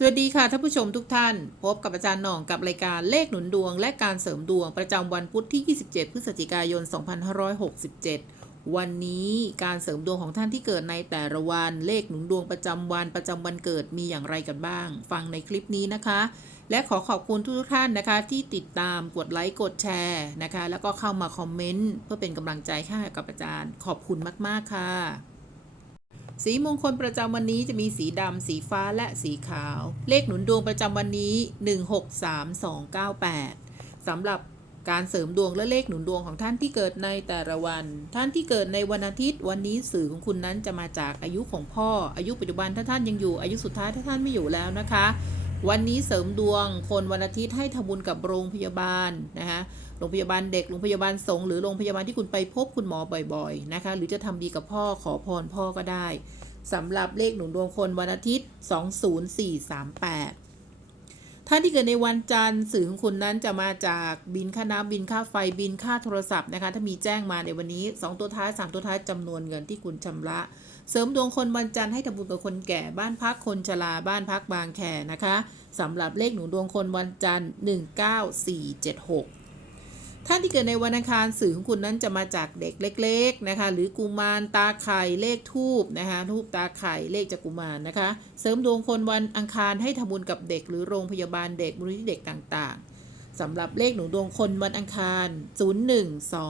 สวัสดีค่ะท่านผู้ชมทุกท่าน พบกับอาจารย์หน่องกับรายการเลขหนุนดวง และการเสริมดวงประจำวันพุธที่ 27 พฤศจิกายน 2567 วันนี้การเสริมดวงของท่านที่เกิดในแต่ละวันเลขหนุนดวงประจำวันประจำวันเกิดมีอย่างไรกันบ้าง ฟังในคลิปนี้นะคะ และขอขอบคุณทุกท่านนะคะ ที่ติดตามกดไลค์กดแชร์นะคะ แล้วก็เข้ามาคอมเมนต์เพื่อเป็นกำลังใจให้กับอาจารย์ ขอบคุณมาก ๆ ค่ะ สีมงคลประจำวันนี้จะมีสีดำ สีฟ้าและสีขาว เลขหนุนดวงประจำวันนี้ 163298สำหรับการเสริมดวงและเลขหนุนดวงของท่านที่เกิดในแต่ละวัน ท่านที่เกิดในวันอาทิตย์ วันนี้สื่อของคุณนั้นจะมาจากอายุของพ่อ อายุปัจจุบันถ้าท่านยังอยู่อายุสุดท้ายถ้าท่านไม่อยู่แล้วนะคะ วันนี้เสริมดวงคนวันอาทิตย์ให้ทำบุญกับโรงพยาบาลนะคะโรงพยาบาลเด็กโรงพยาบาลสงฆ์หรือโรงพยาบาลที่คุณไปพบคุณหมอบ่อยๆนะคะหรือจะทำดีกับพ่อขอพรพ่อก็ได้สำหรับเลขหนุนดวงคนวันอาทิตย์ 20438 ถ้าที่เกิดในวันจันทร์สื่อของคุณนั้นจะมาจากบินค่าน้ำบินค่าไฟบินค่าโทรศัพท์นะคะ ถ้ามีแจ้งมาในวันนี้ 2 ตัวท้าย 3 ตัวท้ายจำนวนเงินที่คุณชำระ เสริมดวงคนวันจันทร์ให้ทำบุญกับคนแก่บ้านพักคนชราบ้านพักบางแคนะคะสำหรับเลขหนูดวงคนวันจันทร์ 19476 ท่านที่เกิดในวันอังคารสื่อของคุณนั้นจะมาจากเด็กเล็ก ๆนะคะ หรือกุมารตาไข่เลขทูบนะคะทูบตาไข่เลขจากกุมารนะคะ เสริมดวงคนวันอังคารให้ทำบุญกับเด็ก หรือโรงพยาบาลเด็กมูลนิธิเด็กต่างๆสำหรับเลขหนุนดวงคนวันอังคาร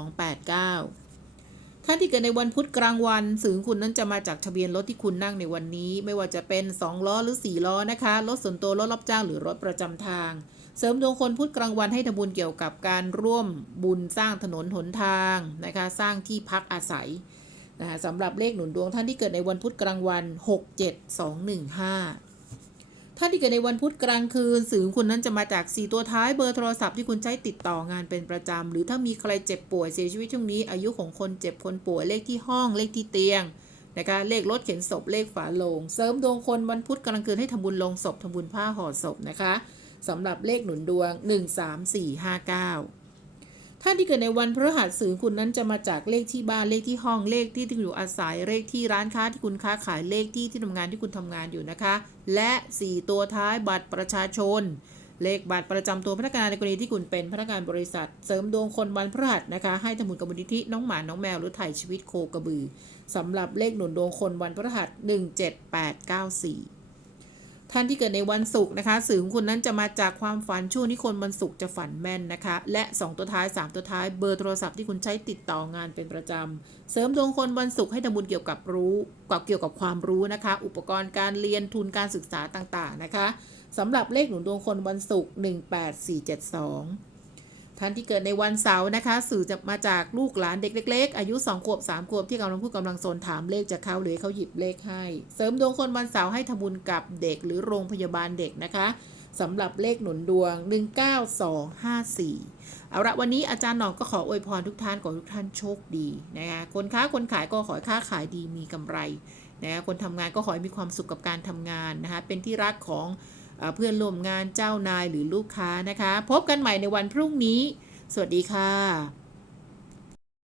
01289ท่านที่เกิดในวันพุธกลางวันสื่อของคุณนั้นจะมาจากทะเบียนรถที่คุณนั่งในวันนี้ ไม่ว่าจะเป็น 2 ล้อหรือ 4 ล้อนะคะ รถส่วนตัวรถรับจ้างหรือรถประจำทาง เสริมดวงคนพุธกลางวันให้ทำบุญเกี่ยวกับการร่วมบุญสร้างถนนหนทางนะคะ สร้างที่พักอาศัยนะคะสำหรับเลขหนุนดวงท่านที่เกิดในวันพุธกลางวัน 67215 ท่านที่เกิดในวันพุธกลางคืนสื่อของคุณนั้นจะมาจาก 4 ตัวท้ายเบอร์โทรศัพท์ที่คุณใช้ติดต่องานเป็นประจำ หรือถ้ามีใครเจ็บป่วยเสียชีวิตช่วงนี้ อายุของคนเจ็บคนป่วยเลขที่ห้องเลขที่เตียงนะคะเลขรถเข็นศพเลขฝาโลง เสริมดวงคนวันพุธกลางคืนให้ทำบุญลงศพทำบุญผ้าห่อศพนะคะ สำหรับเลขหนุนดวง 13459 ท่านที่เกิดในวันพฤหัสสื่อคุณนั้นจะมาจากเลขที่บ้านเลขที่ห้องเลขที่ที่อยู่อาศัยเลขที่ร้านค้าที่คุณค้าขายเลขที่ที่ทำงานที่คุณทำงานอยู่นะคะ และ 4 ตัวท้ายบัตรประชาชน เลขบัตรประจำตัวพนักงานในกรณีที่คุณเป็นพนักงานบริษัท เสริมดวงคนวันพฤหัสนะคะ ให้ทำบุญกับมูลนิธิน้องหมาน้องแมวหรือไถ่ชีวิตโคกระบือสำหรับเลขหนุนดวงคนวันพฤหัส 17894 ท่านที่เกิดในวันศุกร์นะคะสื่อของคุณนั้นจะมาจากความฝันช่วงที่คนวันศุกร์จะฝันแม่นนะคะ และ 2 ตัวท้าย 3 ตัวท้ายเบอร์โทรศัพท์ที่คุณใช้ติดต่องานเป็นประจำ เสริมดวงคนวันศุกร์ให้ทำบุญเกี่ยวกับรู้กับเกี่ยวกับความรู้นะคะ อุปกรณ์การเรียนทุนการศึกษาต่างๆนะคะสำหรับเลขหนุนดวงคนวันศุกร์18472 ท่านที่เกิดในวันเสาร์นะคะ สื่อจะมาจากลูกหลานเด็กเล็กๆ อายุ2ขวบ3ขวบที่กำลังพูดกำลังโซนถามเลขจากเขาหรือเขาหยิบเลขให้ เสริมดวงคนวันเสาร์ให้ทำบุญกับเด็กหรือโรงพยาบาลเด็กนะคะสำหรับเลขหนุนดวง 19254 เอาละวันนี้อาจารย์หนองก็ขออวยพรทุกท่านขอทุกท่านโชคดีนะคะคนค้าคนขายก็ขอค้าขายดีมีกำไรนะคะคนทำงานก็ขอให้มีความสุขกับการทำงานนะคะเป็นที่รักของ เพื่อนร่วมงานเจ้านายหรือลูกค้านะคะ พบกันใหม่ในวันพรุ่งนี้ สวัสดีค่ะ